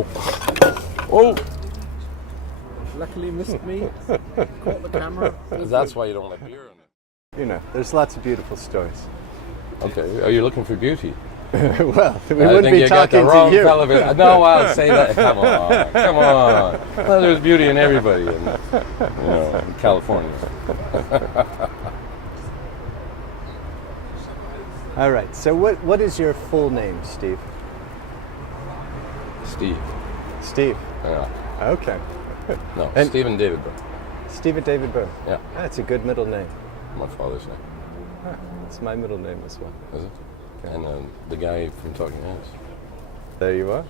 Oh. Oh! Luckily missed me. Caught the camera. That's why you don't let beer in it. You know, there's lots of beautiful stories. Okay, are you looking for beauty? Well, we I wouldn't think be you got the talking wrong to you. fella. No, I'll say that. Come on, come on. Well, there's beauty in everybody in California. All right, so what is your full name, Steve? Steve. Steve. Yeah. Okay. No, And- Stephen David Byrne. Stephen David Byrne. Yeah, That's a good middle name. my father's name. It's my middle name as well. Is it? And the guy from Talking Heads. There you are.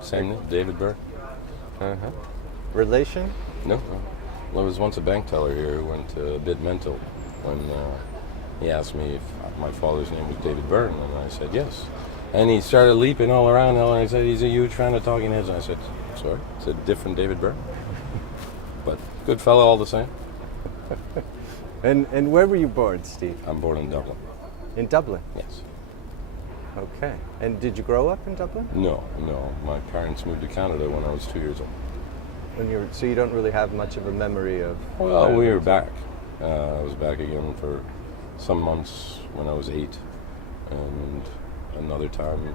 Same name, David Byrne. Uh-huh. Relation? No. Well, there was once a bank teller here who went a bit mental when he asked me if my father's name was David Byrne, and I said yes. And he started leaping all around, and I said, he's a huge fan of Talking Heads. And I said, sorry? It's a different David Byrne. But good fellow all the same. And where were you born, Steve? I'm born in Dublin. In Dublin? Yes. Okay. And did you grow up in Dublin? No. My parents moved to Canada when I was 2 years old. So you don't really have much of a memory of... Well, we were back. I was back again for some months when I was 8. And another time,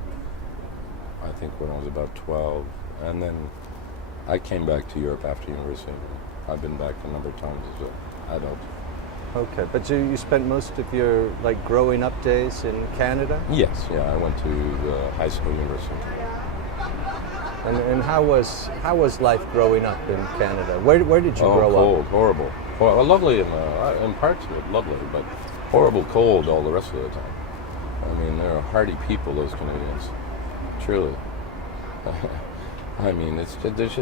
I think when I was about 12. And then I came back to Europe after university. I've been back a number of times as an adult. Okay, but you spent most of your growing up days in Canada? Yes, yeah, I went to high school, university. And how was life growing up in Canada? Where did you grow cold, up? horrible. Well, lovely in parts of it, lovely, but horrible cold all the rest of the time. I mean, they're hardy people, those Canadians. Truly. I mean, there's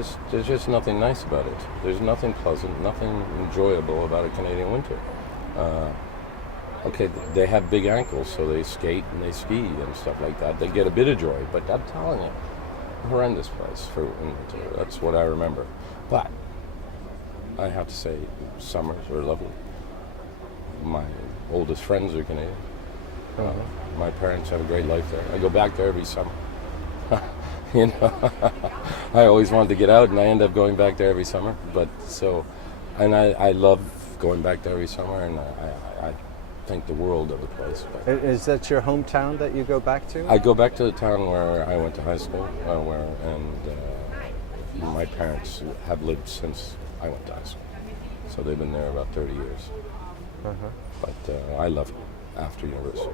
just nothing nice about it. There's nothing pleasant, nothing enjoyable about a Canadian winter. Okay, they have big ankles, so they skate and they ski and stuff like that. They get a bit of joy, but I'm telling you, horrendous place for winter. That's what I remember. But I have to say, summers are lovely. My oldest friends are Canadian. My parents have a great life there. I go back there every summer. You know, I always wanted to get out, and I end up going back there every summer. I love going back there every summer, and I think the world of the place. But Is that your hometown that you go back to? I go back to the town where I went to high school, my parents have lived since I went to high school. So they've been there about 30 years. But I left after university.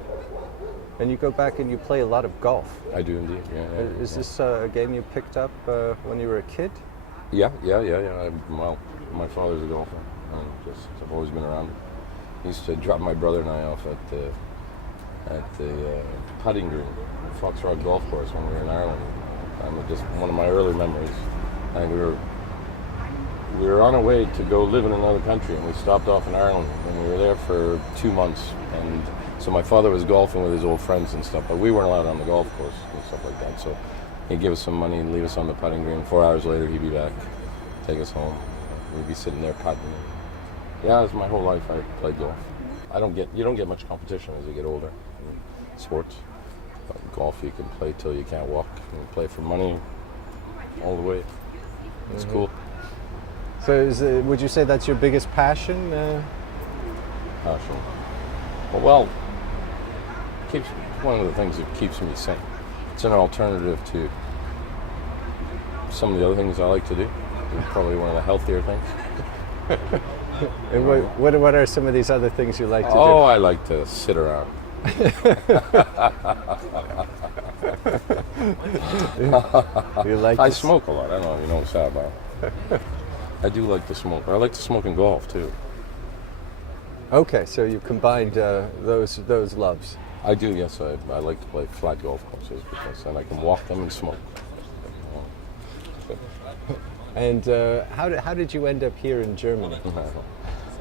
And you go back and you play a lot of golf. I do indeed, yeah. Is this a game you picked up when you were a kid? Yeah. Well, my father's a golfer, and I've always been around him. He used to drop my brother and I off at the putting green, Fox Rock Golf Course when we were in Ireland. Just one of my early memories. And we were on our way to go live in another country, and we stopped off in Ireland, and we were there for 2 months. And so my father was golfing with his old friends and stuff, but we weren't allowed on the golf course and stuff like that. So he'd give us some money and leave us on the putting green. 4 hours later, he'd be back, take us home. We'd be sitting there putting. Yeah, it was my whole life I played golf. You don't get much competition as you get older in sports. Golf, you can play till you can't walk. You can play for money all the way. It's cool. So would you say that's your biggest passion? Passion. Well, one of the things that keeps me sane. It's an alternative to some of the other things I like to do. It's probably one of the healthier things. And what are some of these other things you like to do? Oh, I like to sit around. You like I smoke a lot. I don't know if you know what's that about. I do like to smoke. I like to smoke in golf too. Okay, so you've combined those loves. I do, yes. I like to play flat golf courses because then I can walk them and smoke. And how did you end up here in Germany?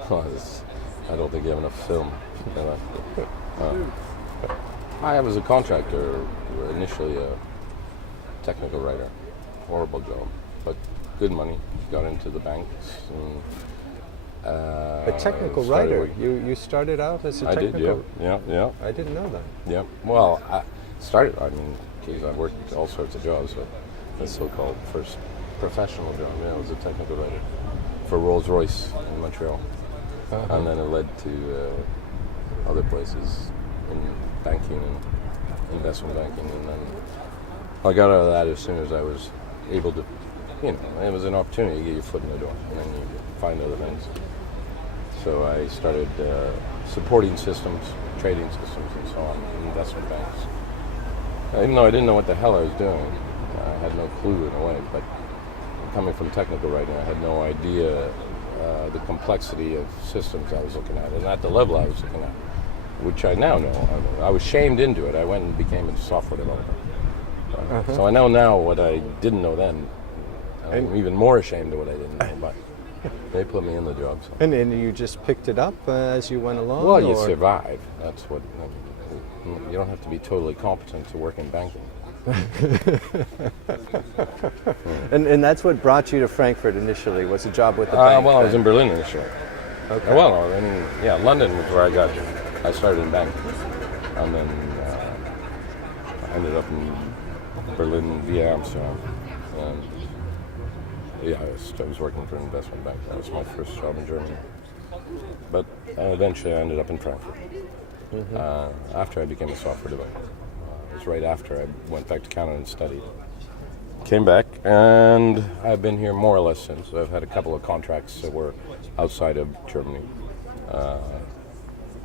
I don't think you have enough film. I was a contractor, initially a technical writer. Horrible job, but good money. Got into the banks. And, a technical writer? You started out as a technical? I did, yeah. I didn't know that. Yeah, well, I started, I worked all sorts of jobs, but the so-called first professional job. Yeah, I was a technical writer for Rolls-Royce in Montreal. And then it led to other places in banking and investment banking. And then I got out of that as soon as I was able to, it was an opportunity to get your foot in the door, and then you find other things. So I started supporting systems, trading systems, and so on, in investment banks. Even though I didn't know what the hell I was doing, I had no clue in a way, but coming from technical writing, I had no idea the complexity of systems I was looking at, and at the level I was looking at, which I now know. I was shamed into it. I went and became a software developer. So I know now what I didn't know then. I'm even more ashamed of what I didn't know, but they put me in the job. So. And you just picked it up as you went along? Well, you survive. That's what. You don't have to be totally competent to work in banking. And that's what brought you to Frankfurt initially, was a job with the bank? Well, I was in Berlin initially. Okay. Well, London was where I started in banking. And then I ended up in Berlin via Amsterdam. And I was working for an investment bank. That was my first job in Germany. But eventually I ended up in Frankfurt. After I became a software developer. It was right after I went back to Canada and studied. Came back, and I've been here more or less since. I've had a couple of contracts that were outside of Germany.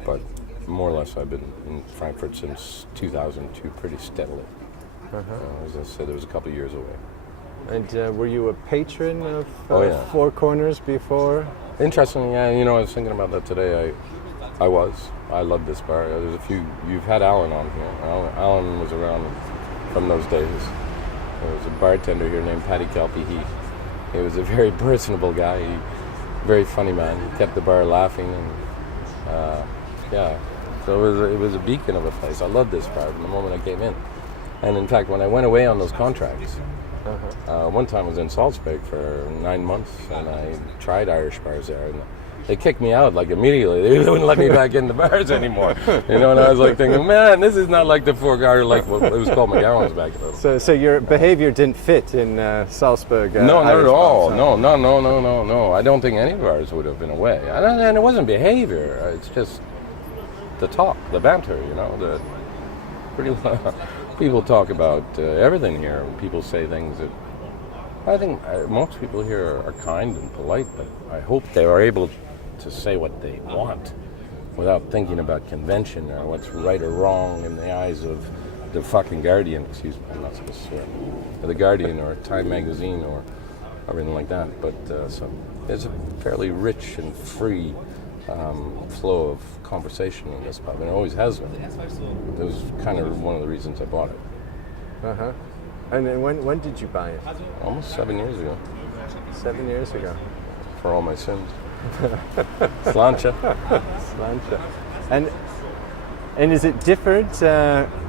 But more or less I've been in Frankfurt since 2002 pretty steadily. As I said, it was a couple of years away. And were you a patron of Four Corners before? Interestingly, yeah, I was thinking about that today. I love this bar. There's a few. You've had Alan on here. Alan was around from those days. There was a bartender here named Paddy Kelpie. He was a very personable guy. Very funny man. He kept the bar laughing, and so it was a beacon of a place. I loved this bar from the moment I came in. And in fact, when I went away on those contracts, one time I was in Salzburg for 9 months, and I tried Irish bars there, and they kicked me out like immediately. They wouldn't let me back in the bars anymore. And I was like thinking, man, this is not like the Four Corners, like what it was called McGowan's back then. So your behavior didn't fit in Salzburg? No, not at all. No. I don't think any of ours would have been away. And it wasn't behavior. It's just the talk, the banter. The people talk about everything here. People say things that I think most people here are kind and polite, but I hope they are able to say what they want without thinking about convention or what's right or wrong in the eyes of the fucking Guardian, excuse me, I'm not supposed to swear, or the Guardian or Time Magazine or everything like that. But so there's a fairly rich and free flow of conversation in this pub, and it always has been. It was kind of one of the reasons I bought it. And then when did you buy it? Almost 7 years ago. 7 years ago. For all my sins. Sláinte. And is it different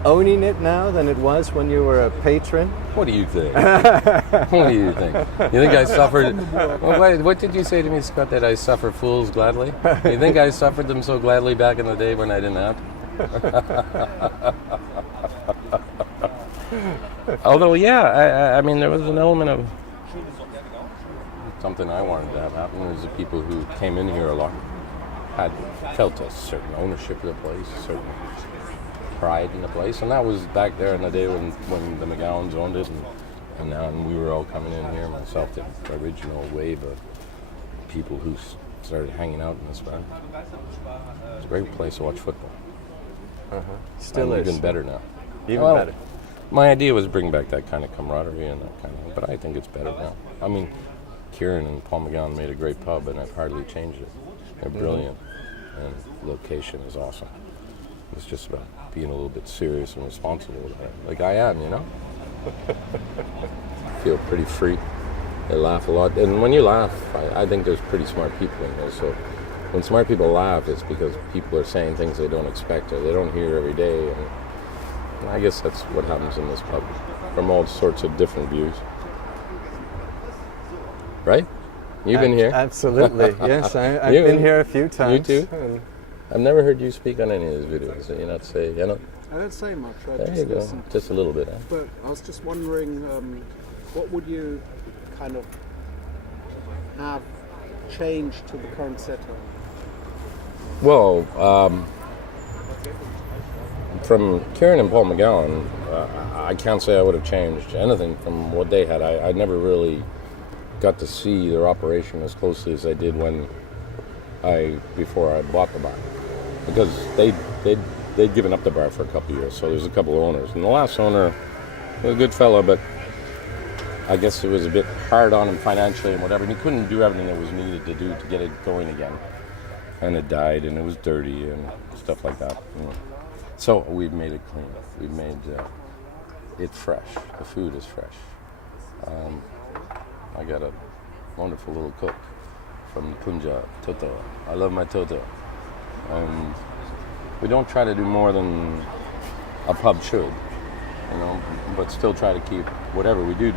owning it now than it was when you were a patron? What do you think? What do you think? You think I suffered? What did you say to me, Scott? That I suffer fools gladly? You think I suffered them so gladly back in the day when I didn't have to? Although, I mean, there was an element of something I wanted to have happen. There was the people who came in here a lot had felt a certain ownership of the place, a certain pride in the place, and that was back there in the day when the McGowans owned it, and we were all coming in here. Myself, the original wave of people who started hanging out in this bar. It's a great place to watch football. Still and is. Even better now. Even better. My idea was bring back that kind of camaraderie and that kind of, but I think it's better now. I mean, Kieran and Paul McGowan made a great pub, and I've hardly changed it. They're brilliant, and location is awesome. It's just about being a little bit serious and responsible, like I am, Feel pretty free. They laugh a lot, and when you laugh, I think there's pretty smart people in here. So when smart people laugh, it's because people are saying things they don't expect or they don't hear every day, and I guess that's what happens in this pub, from all sorts of different views. Right? You've been here? Absolutely, yes. I've been here a few times. You too? I've never heard you speak on any of these videos. So you're not saying, I don't say much. There you go. Listen. Just a little bit. But I was just wondering, what would you kind of have changed to the current setup? Well, from Kieran and Paul McGowan, I can't say I would have changed anything from what they had. I never really got to see their operation as closely as I did before I bought the bar, because they'd given up the bar for a couple of years. So there's a couple of owners, and the last owner was a good fellow, but I guess it was a bit hard on him financially and whatever, and he couldn't do everything that was needed to do to get it going again. And it died, and it was dirty and stuff like that. So we've made it clean. We've made it fresh. The food is fresh. I got a wonderful little cook from Punjab, Toto. I love my Toto. And we don't try to do more than a pub should, but still try to keep whatever we do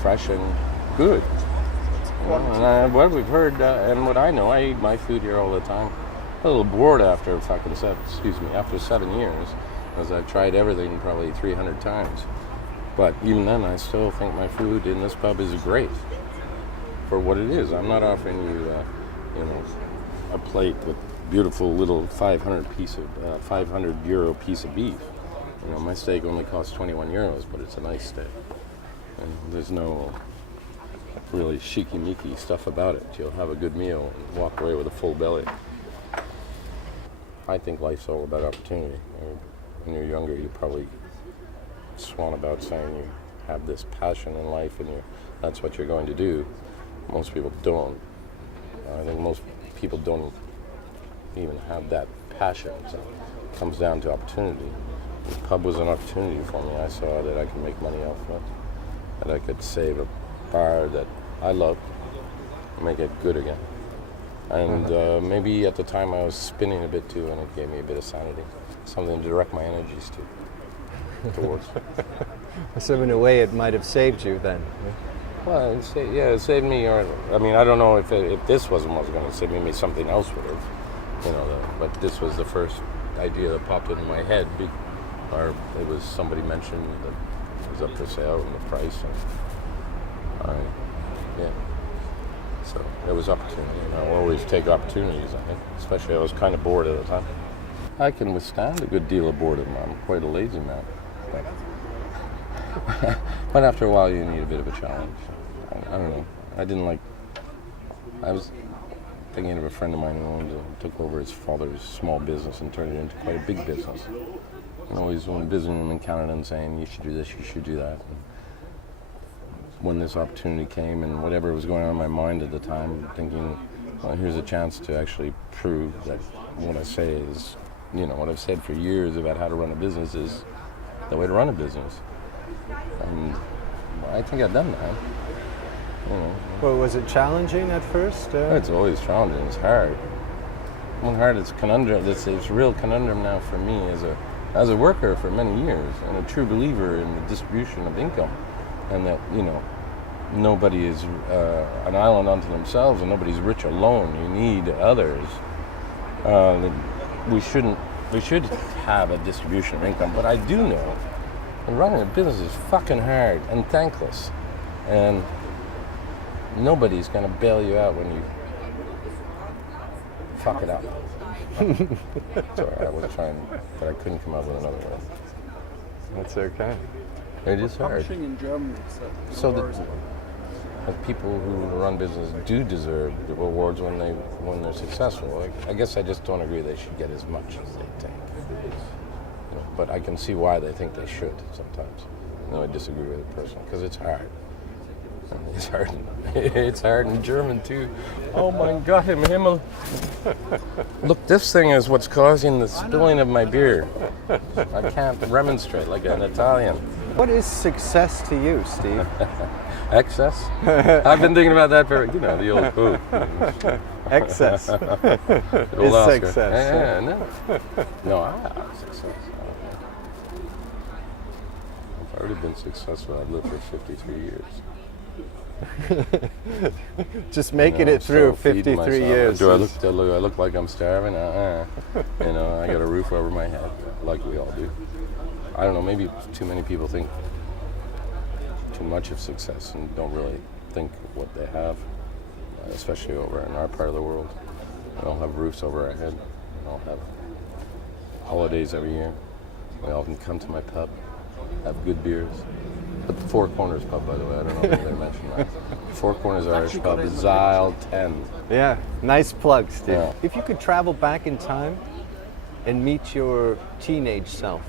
fresh and good. And what we've heard and what I know, I eat my food here all the time. A little bored after 7 years, as I've tried everything probably 300 times. But even then, I still think my food in this pub is great for what it is. I'm not offering you, a plate with beautiful little 500 euro piece of beef. My steak only costs 21 euros, but it's a nice steak, and there's no really cheeky-meeky stuff about it. You'll have a good meal and walk away with a full belly. I think life's all about opportunity. When you're younger, you probably swan about saying you have this passion in life and that's what you're going to do. Most people don't. I think most people don't even have that passion. So it comes down to opportunity. The pub was an opportunity for me. I saw that I could make money off of it, that I could save a bar that I loved, make it good again. And maybe at the time I was spinning a bit too, and it gave me a bit of sanity, something to direct my energies towards. So in a way it might have saved you then. Well, it saved me. I don't know if this wasn't what was going to save me, maybe something else would have. But this was the first idea that popped into my head, or it was somebody mentioned that it was up for sale and the price, and so there was opportunity, and I'll always take opportunities, I think, especially I was kind of bored at the time. I can withstand a good deal of boredom. I'm quite a lazy man. But after a while, you need a bit of a challenge. I don't know. I was thinking of a friend of mine who took over his father's small business and turned it into quite a big business. And always visiting him in Canada and saying, you should do this, you should do that. And when this opportunity came and whatever was going on in my mind at the time, thinking, well, here's a chance to actually prove that what I say is, what I've said for years about how to run a business is the way to run a business. And I think I've done that. Well, was it challenging at first? It's always challenging. It's hard. It's a conundrum. It's a real conundrum now for me as a worker for many years and a true believer in the distribution of income, and that nobody is an island unto themselves, and nobody's rich alone. You need others. We should have a distribution of income, but I do know that running a business is fucking hard and thankless, and nobody's gonna bail you out when you fuck it up. Sorry, I was trying, but I couldn't come up with another word. That's okay. It is hard. Publishing in Germany. So the people who run business do deserve the rewards when they're successful. I guess I just don't agree they should get as much as they take. But I can see why they think they should sometimes. I disagree with the person because it's hard. It's hard. It's hard in German too. Oh my God, im Himmel! Look, this thing is what's causing the spilling of my beer. I can't remonstrate like an Italian. What is success to you, Steve? Excess? I've been thinking about that for, the old food. Excess is success. No, I have success. I've already been successful. I've lived for 53 years. Just making it through 53 years. Do I look like I'm starving? I got a roof over my head, like we all do. I don't know, maybe too many people think too much of success and don't really think what they have, especially over in our part of the world. We all have roofs over our head. We all have holidays every year. We all can come to my pub, have good beers. But the Four Corners pub, by the way, I don't know if they mentioned that. Four Corners Irish pub is Zyle 10. Yeah, nice plug, Steve. Yeah. If you could travel back in time and meet your teenage self,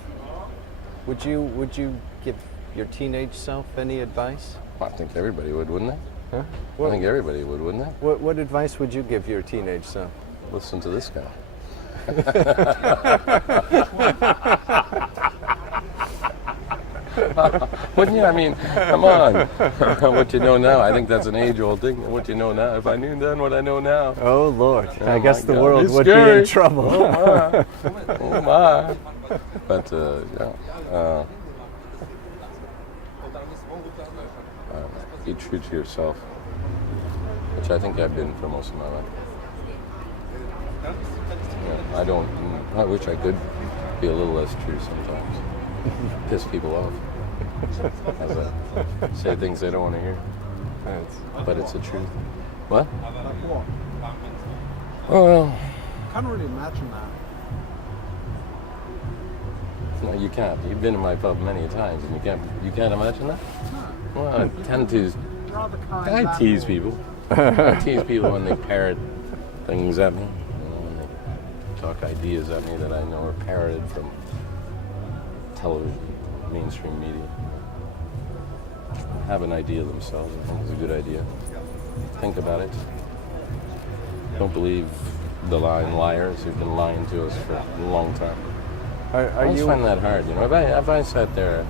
would you give your teenage self any advice? I think everybody would, wouldn't they? Huh? I think everybody would, wouldn't they? What advice would you give your teenage self? Listen to this guy. Wouldn't you? I mean, come on. What you know now, I think that's an age-old thing. What you know now, if I knew then what I know now. Oh, Lord. Oh, I guess the God. world It's would be scary. in trouble. Oh, my. Oh, my. But, yeah. Be true to yourself, which I think I've been for most of my life. Yeah, I wish I could be a little less true sometimes. Piss people off. As I say things they don't want to hear. But it's the truth. What? Like what? Oh, well. I can't really imagine that. No, you can't. You've been in my pub many times, and you can't imagine that? Well, I tend to. Rather kind I man. tease people. I tease people when they parrot things at me. When they talk ideas at me that I know are parroted from television, mainstream media. Have an idea themselves. I think it's a good idea. Think about it. Don't believe the lying liars who've been lying to us for a long time. Are I always you find that hard, you know. If I sat there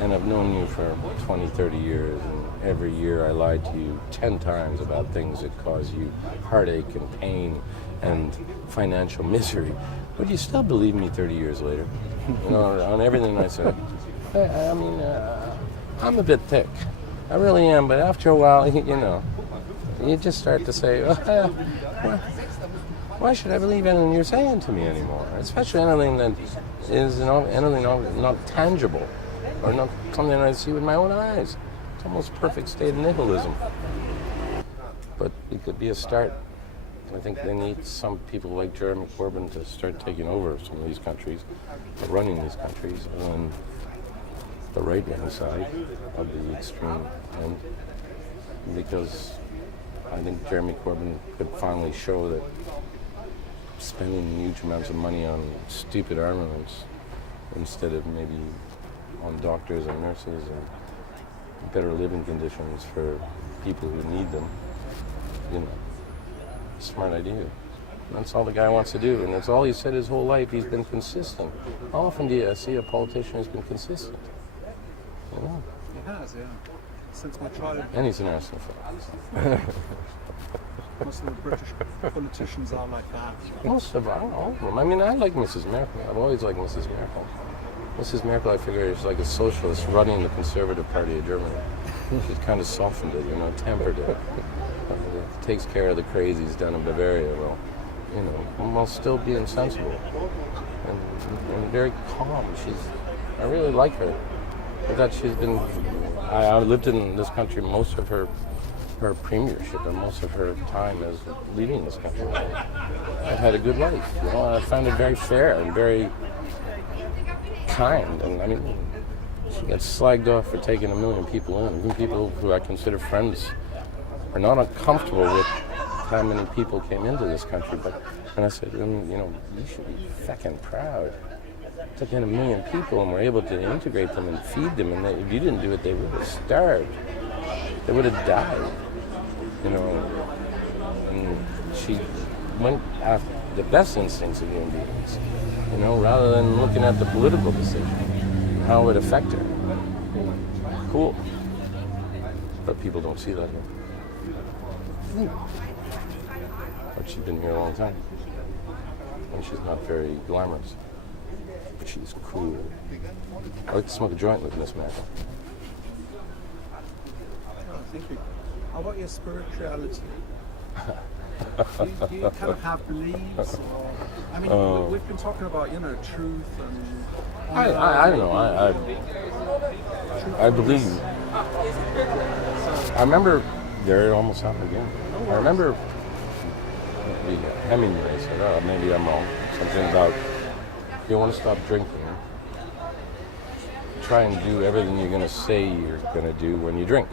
and I've known you for 20, 30 years, and every year I lied to you 10 times about things that cause you heartache and pain and financial misery, would you still believe me 30 years later? You know, on everything I said. I mean, I'm a bit thick. I really am, but after a while, you know, you just start to say, why should I believe anything you're saying to me anymore? Especially anything that is not tangible or not something I see with my own eyes. It's almost perfect state of nihilism. But it could be a start. I think they need some people like Jeremy Corbyn to start taking over some of these countries, running these countries, on the right-wing side of the extreme end. Because I think Jeremy Corbyn could finally show that spending huge amounts of money on stupid armaments instead of maybe on doctors and nurses and better living conditions for people who need them, you know, smart idea. That's all the guy wants to do, and that's all he said his whole life. He's been consistent. How often do you see a politician who's been consistent? You know? He has, yeah. Since my childhood. And he's an aristocrat. Most of the British politicians are like that. Most of all of them. I mean, I like Mrs. Merkel. I've always liked Mrs. Merkel. Mrs. Merkel, I figure, is like a socialist running the Conservative Party of Germany. She's kind of softened it, you know, tempered it. Takes care of the crazies down in Bavaria, well, you know, while still being sensible and very calm. I really like her. That she's been. I lived in this country most of her premiership and most of her time as leading this country. I've had a good life, you know. I found it very fair and very kind. And I mean, she gets slagged off for taking 1 million people in. Even people who I consider friends are not uncomfortable with how many people came into this country. But and I said, you know, you should be fucking proud. Took in 1 million people and were able to integrate them and feed them. And if you didn't do it, they would have starved. They would have died. You know, and she went after the best instincts of human beings. You know, rather than looking at the political decision, how it would affect her. Cool. But people don't see that here. But she's been here a long time. And she's not very glamorous. But she's cool. I like to smoke a joint with Miss Merkel. Oh, thank you. How about your spirituality? do you kind of have beliefs? Or I mean, we've been talking about, you know, truth and... I don't know. I believe. I remember, there it almost happened again. I remember Hemingway said, oh, maybe I'm wrong. Something about, if you want to stop drinking, try and do everything you're going to say you're going to do when you drink.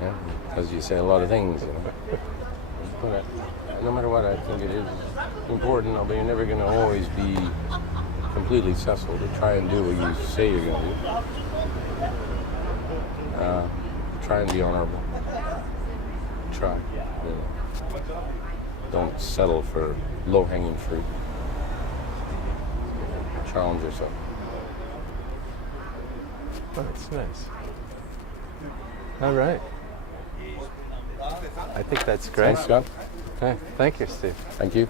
Yeah? Because you say a lot of things, you know. But no matter what, I think it is important, but you're never going to always be completely successful to try and do what you say you're going to do. Try and be honorable. Try. You know. Don't settle for low-hanging fruit. Challenge yourself. Oh, that's nice. All right. I think that's great. Thanks, Scott. Okay. Thank you, Steve. Thank you.